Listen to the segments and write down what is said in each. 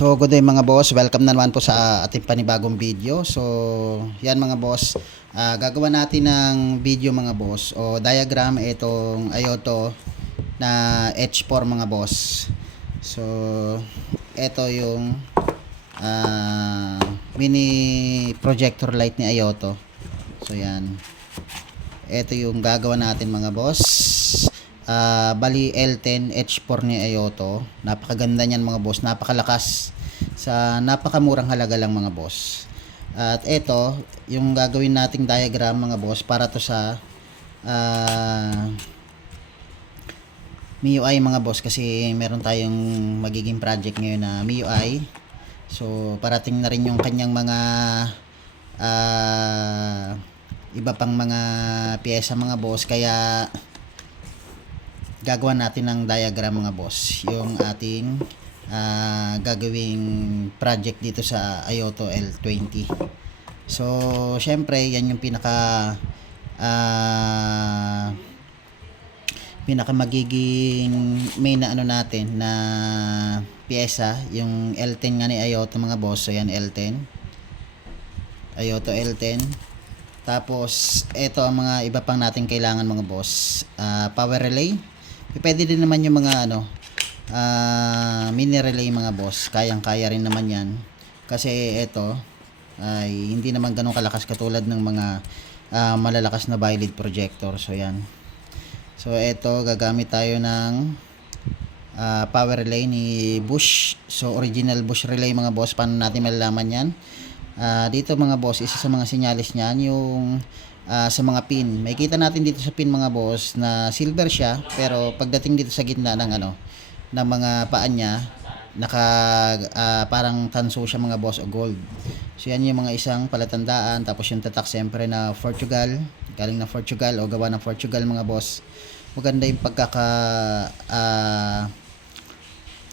So good day mga boss, welcome na naman po sa ating panibagong video. So yan mga boss, gagawa natin ng video mga boss o diagram itong Ayoto na H4 mga boss. So ito yung mini projector light ni Ayoto. So yan, ito yung gagawa natin mga boss. Bali L10 H4 ni Ayoto. Napakaganda niyan mga boss, napakalakas sa napakamurang halaga lang mga boss. At ito yung gagawin nating diagram mga boss para to sa MIUI mga boss, kasi meron tayong magiging project ngayon na MIUI. So parating na rin yung kanyang mga iba pang mga piyesa mga boss, kaya gagawa natin ng diagram mga boss, yung ating gagawing project dito sa Ayoto L20. So syempre yan yung pinaka magiging main na ano natin na piyesa, yung L10 nga ni Ayoto mga boss. So yan L10, Ayoto L10. Tapos ito ang mga iba pang natin kailangan mga boss. Power relay. Pwede din naman yung mga mini relay mga boss. Kayang-kaya rin naman yan. Kasi ito ay hindi naman ganun kalakas katulad ng mga malalakas na bi-LED projector. So yan. So ito gagamit tayo ng power relay ni Bosch. So original Bosch relay mga boss. Paano natin malalaman yan? Dito mga boss, isa sa mga sinyalis niyan yung sa mga pin. Makikita natin dito sa pin mga boss na silver siya, pero pagdating dito sa gitna ng ng mga paan niya, parang tanso siya mga boss o gold. So yan yung mga isang palatandaan. Tapos yung tatak siyempre na Portugal, galing na Portugal o gawa ng Portugal mga boss. Maganda yung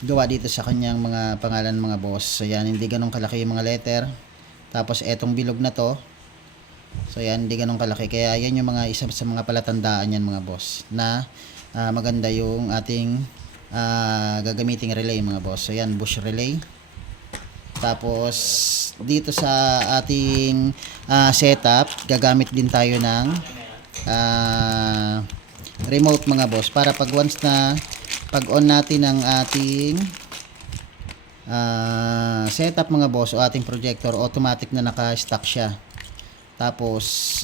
gawa dito sa kanyang mga pangalan mga boss. So yan, hindi ganun kalaki yung mga letter. Tapos etong bilog na to, so yan, hindi ganun kalaki. Kaya yan yung mga isa sa mga palatandaan yan mga boss na maganda yung ating gagamiting relay mga boss. So yan, Bosch relay. Tapos dito sa ating setup, gagamit din tayo ng remote mga boss, para pag once na pag-on natin ang ating setup mga boss o ating projector, automatic na naka-stack siya. Tapos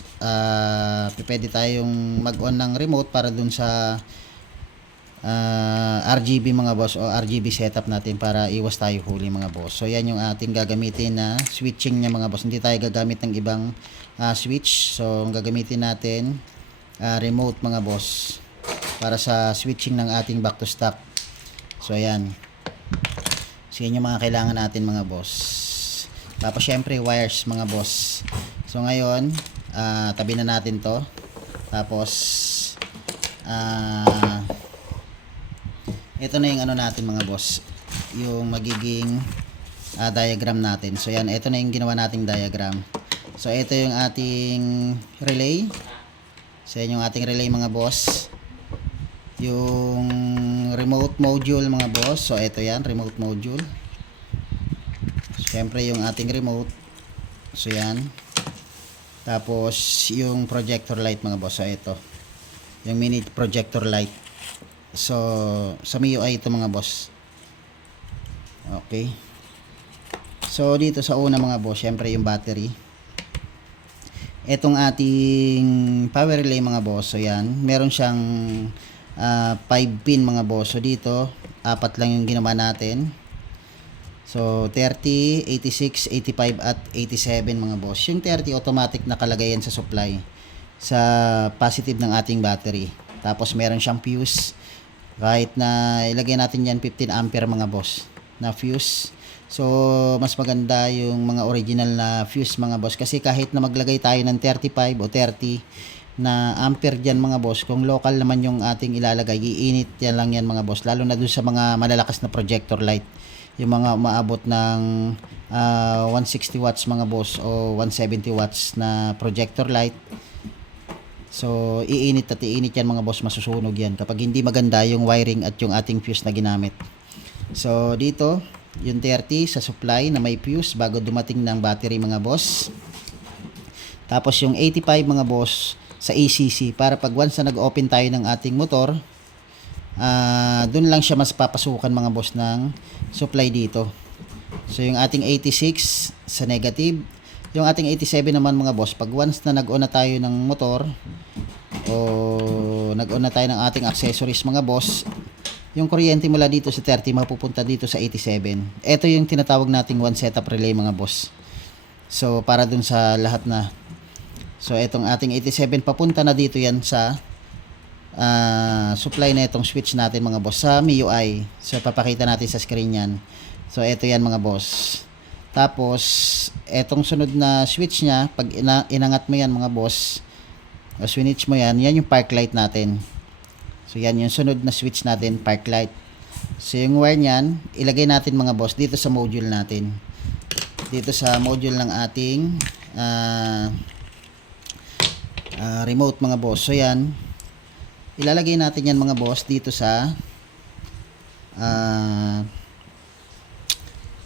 pwede tayong mag-on ng remote para dun sa RGB mga boss o RGB setup natin para iwas tayo huli mga boss. So yan yung ating gagamitin na switching niya mga boss. Hindi tayo gagamit ng ibang switch. So ang gagamitin natin remote mga boss para sa switching ng ating back to stock. So ayan. So yan yung mga kailangan natin mga boss. Tapos syempre wires mga boss. So ngayon tabi na natin to. Tapos ito na yung natin mga boss, yung magiging diagram natin. So yan, ito na yung ginawa nating diagram. So ito yung ating relay. So yan yung ating relay mga boss. Yung remote module mga boss. So ito yan, remote module. Siyempre yung ating remote. So yan. Tapos yung projector light mga boss. So ito, yung mini projector light. So sa MIUI ito mga boss. Okay. So dito sa una mga boss, syempre yung battery. Etong ating power relay mga boss. So yan, meron siyang 5 pin mga boss. So dito, 4 lang yung ginawa natin. So 30, 86, 85 at 87 mga boss. Yung 30 automatic nakalagay yan sa supply, sa positive ng ating battery. Tapos meron siyang fuse. Kahit na ilagay natin yan 15 ampere mga boss na fuse. So mas maganda yung mga original na fuse mga boss, kasi kahit na maglagay tayo ng 35 o 30 na ampere dyan mga boss, kung local naman yung ating ilalagay, iinit yan lang yan mga boss. Lalo na dun sa mga malalakas na projector light, yung mga umaabot ng 160 watts mga boss o 170 watts na projector light. So iinit at iinit yan mga boss, masusunog yan kapag hindi maganda yung wiring at yung ating fuse na ginamit. So dito yung 30 sa supply na may fuse bago dumating ng battery mga boss. Tapos yung 85 mga boss sa ACC para pag once na nag-open tayo ng ating motor, dun lang siya mas papasukan mga boss ng supply dito. So yung ating 86 sa negative, yung ating 87 naman mga boss, pag once na nag-on na tayo ng motor o nag-on na tayo ng ating accessories mga boss, yung kuryente mula dito sa 30 mapupunta dito sa 87. Ito yung tinatawag nating one setup relay mga boss. So para dun sa lahat na, so itong ating 87 papunta na dito yan sa supply na itong switch natin mga boss sa MIUI. So papakita natin sa screen yan. So ito yan mga boss. Tapos etong sunod na switch nya, pag inangat mo yan mga boss, o switch mo yan, yan yung park light natin. So yan yung sunod na switch natin, park light. So yung wire nyan, ilagay natin mga boss dito sa module natin. Dito sa module ng ating remote mga boss. So yan, ilalagay natin yan mga boss dito sa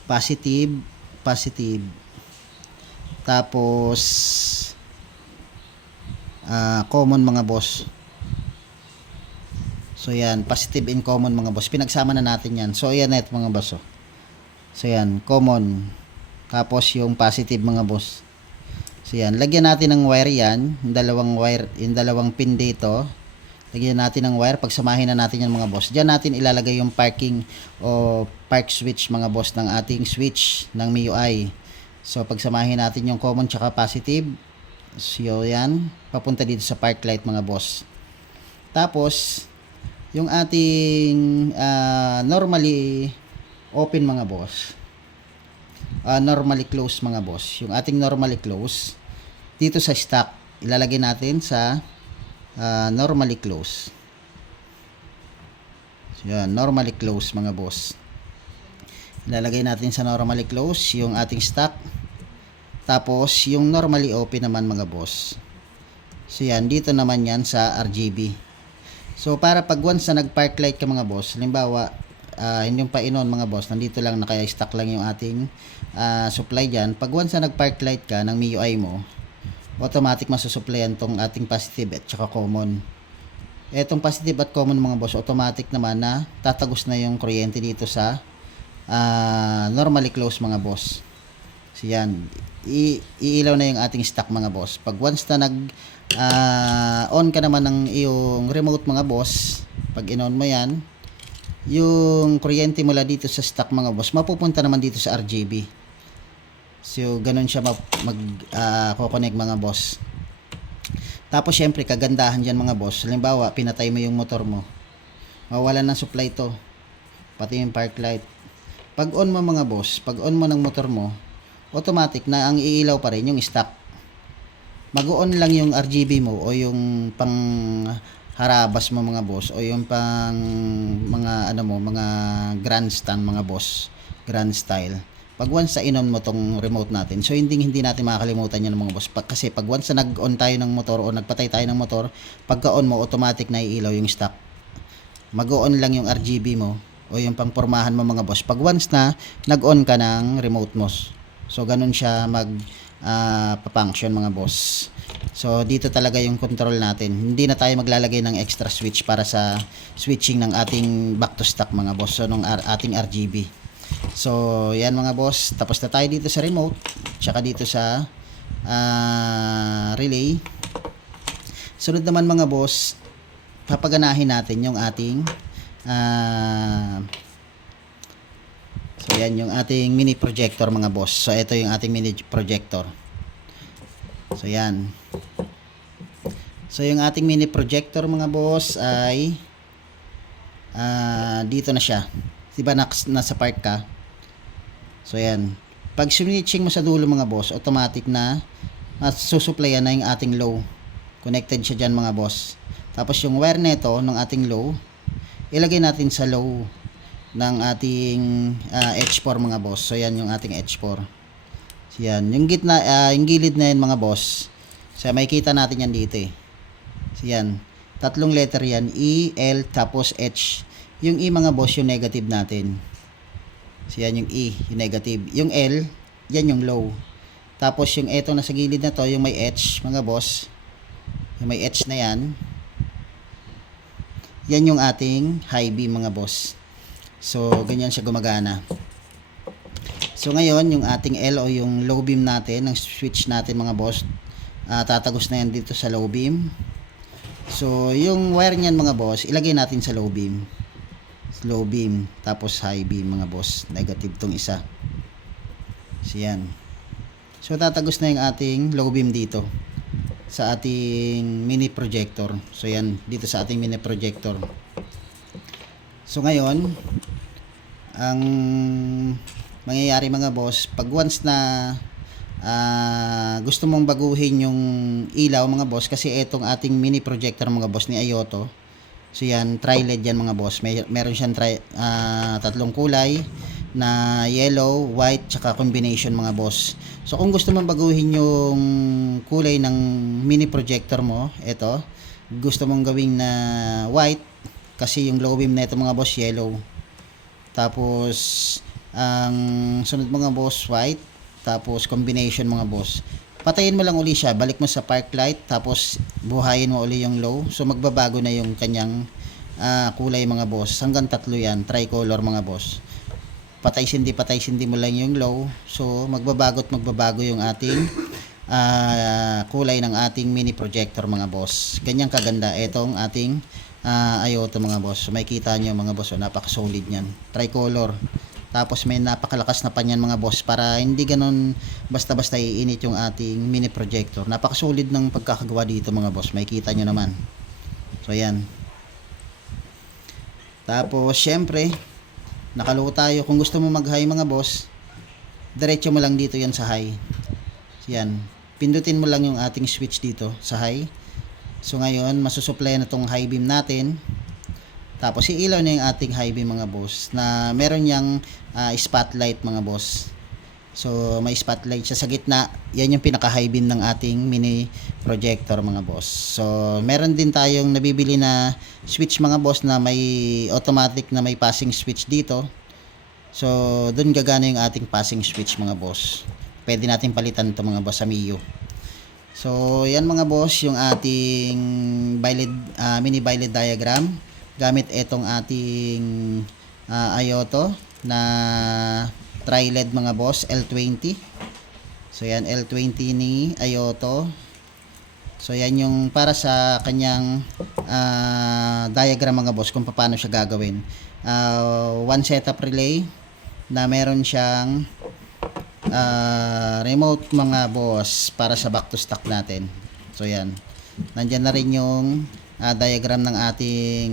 positive. Tapos common mga boss. So yan, positive and common mga boss. Pinagsama na natin yan. So yan ito mga boss. So yan, common. Tapos yung positive mga boss. So yan, lagyan natin ng wire yan, yung dalawang wire, yung dalawang pin dito. Lagyan natin ng wire, pagsamahin na natin yan mga boss. Diyan natin ilalagay yung parking o park switch mga boss ng ating switch ng MIUI. So pagsamahin natin yung common tsaka positive. So yan, papunta dito sa park light mga boss. Tapos yung ating normally open mga boss, normally close mga boss, yung ating normally close dito sa stock ilalagay natin sa normally close. So yan, normally close mga boss, ilalagay natin sa normally close yung ating stock. Tapos yung normally open naman mga boss, so yan, dito naman yan sa RGB. So para pag once na nag-park light ka mga boss, halimbawa hindi yung pa-inon mga boss, nandito lang naka-stack lang yung ating supply dyan. Pag once na nag-park light ka ng MIUI mo, automatic masusupplyan tong ating positive at saka common. Etong positive at common mga boss, automatic naman na tatagos na yung kuryente dito sa normally close mga boss. So yan, iilaw na yung ating stock mga boss. Pag once na on ka naman ng iyong remote mga boss, pag in-on mo yan, yung kuryente mula dito sa stock mga boss mapupunta naman dito sa RGB. So ganun siya mag-connect mga boss. Tapos syempre kagandahan dyan mga boss, halimbawa pinatay mo yung motor mo, mawawalan ng supply to, pati yung park light. Pag on mo mga boss, pag on mo ng motor mo, automatic na ang iilaw pa rin yung stock. Mag-on lang yung RGB mo o yung pang harabas mo mga boss, o yung pang mga mga grandstand mga boss, grand style. Pag once sa in-on mo tong remote natin, so hindi natin makakalimutan yan mga boss. Kasi pag once na nag-on tayo ng motor o nagpatay tayo ng motor, pagka-on mo automatic na iilaw yung stock. Mag-on lang yung RGB mo o yung pangpormahan mo mga boss pag once na nag-on ka ng remote mo. So ganun siya pa-function mga boss. So dito talaga yung control natin. Hindi na tayo maglalagay ng extra switch para sa switching ng ating back to stock mga boss. So nung ating RGB. So yan mga boss, tapos na tayo dito sa remote, tsaka dito sa relay. Sunod naman mga boss, papaganahin natin yung ating so yan yung ating mini projector mga boss. So ito yung ating mini projector. So yan. So yung ating mini projector mga boss ay dito na siya. Diba nasa park ka? So yan. Pag switching mo sa dulo mga boss, automatic na masusupplyan na yung ating low. Connected siya dyan mga boss. Tapos yung wire neto ng ating low, ilagay natin sa low ng ating H4 mga boss. So yan yung ating H4. So yan, yung gitna, yung gilid na yan mga boss. So makikita natin yan dito eh. So yan, tatlong letter yan, E, L, tapos H. Yung E mga boss, yung negative natin. So yan yung E, yung negative. Yung L, yan yung low. Tapos yung eto na sa gilid na to, yung may H mga boss, yung may H na yan, yan yung ating high beam mga boss. So ganyan siya gumagana. So ngayon yung ating L o yung low beam natin, ng switch natin mga boss, tatagos na yan dito sa low beam. So yung wire niyan mga boss, ilagay natin sa low beam. Low beam, tapos high beam mga boss, negative tong isa. So yan. So tatagos na yung ating low beam dito sa ating mini projector. So yan, dito sa ating mini projector. So ngayon, ang mangyayari mga boss, pag once na gusto mong baguhin yung ilaw mga boss, kasi etong ating mini projector mga boss ni Ayoto, so yan, tri-LED yan mga boss. Meron siyang tatlong kulay na yellow, white, tsaka combination mga boss. So kung gusto mong baguhin yung kulay ng mini projector mo, ito, gusto mong gawing na white, kasi yung low beam na ito mga boss yellow. Tapos ang sunod mga boss white, tapos combination mga boss. Patayin mo lang uli siya, balik mo sa park light, tapos buhayin mo uli yung low. So magbabago na yung kanyang kulay mga boss. Hanggang tatlo yan, tricolor mga boss. Patay-sindi mo lang yung low. So magbabago yung ating kulay ng ating mini projector mga boss. Ganyang kaganda itong ating Ayoto mga boss. So makikita nyo mga boss, napaka-solid niyan. Tricolor. Tapos may napakalakas na panyan mga boss, para hindi ganon basta-basta iinit yung ating mini projector. Napaka-solid ng pagkakagawa dito mga boss. Makikita nyo naman. So yan. Tapos syempre, nakalow tayo. Kung gusto mo mag-high mga boss, diretso mo lang dito yan sa high. So yan. Pindutin mo lang yung ating switch dito sa high. So ngayon, masusupply na tong high beam natin. Tapos iilaw na yung ating high beam mga boss, na meron niyang spotlight mga boss. So may spotlight siya sa gitna. Yan yung pinaka high beam ng ating mini projector mga boss. So meron din tayong nabibili na switch mga boss na may automatic na may passing switch dito. So dun gagana yung ating passing switch mga boss. Pwede natin palitan ito mga boss sa Mio. So yan mga boss yung ating mini biled diagram gamit itong ating Ayoto na tri-LED mga boss, L20. So yan, L20 ni Ayoto. So yan yung para sa kanyang diagram mga boss, kung paano siya gagawin. One setup relay na meron siyang remote mga boss para sa back to stock natin. So yan, nandyan na rin yung diagram ng ating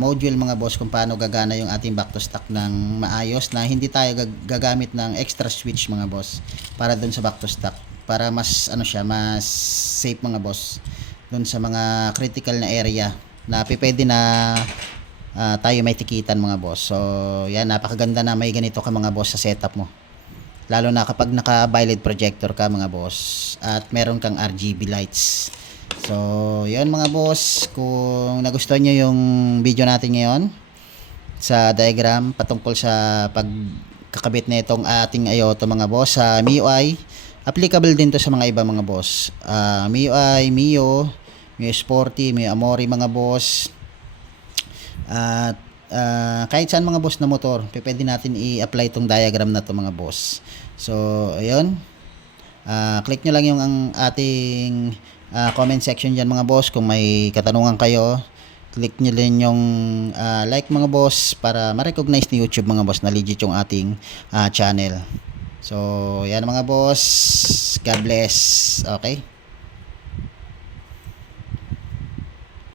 module mga boss, kung paano gagana yung ating back to stock ng maayos, na hindi tayo gagamit ng extra switch mga boss para dun sa back to stock, para mas mas safe mga boss dun sa mga critical na area na pwede na tayo may tikitan mga boss. So yan, napakaganda na may ganito ka mga boss sa setup mo, lalo na kapag naka biled projector ka mga boss at meron kang RGB lights. So yun mga boss, kung nagustuhan nyo yung video natin ngayon sa diagram patungkol sa pagkakabit na itong ating Ayoto mga boss sa MIUI, applicable din to sa mga iba mga boss, MIUI, Mio Sporty, Mio Amore mga boss, at kahit saan mga boss na motor, pwede natin i-apply itong diagram na to mga boss. So ayun, click nyo lang yung ang ating comment section dyan mga boss. Kung may katanungan kayo, click nyo din yung like mga boss, para ma-recognize ni YouTube mga boss na legit yung ating channel. So yan mga boss, God bless. Okay.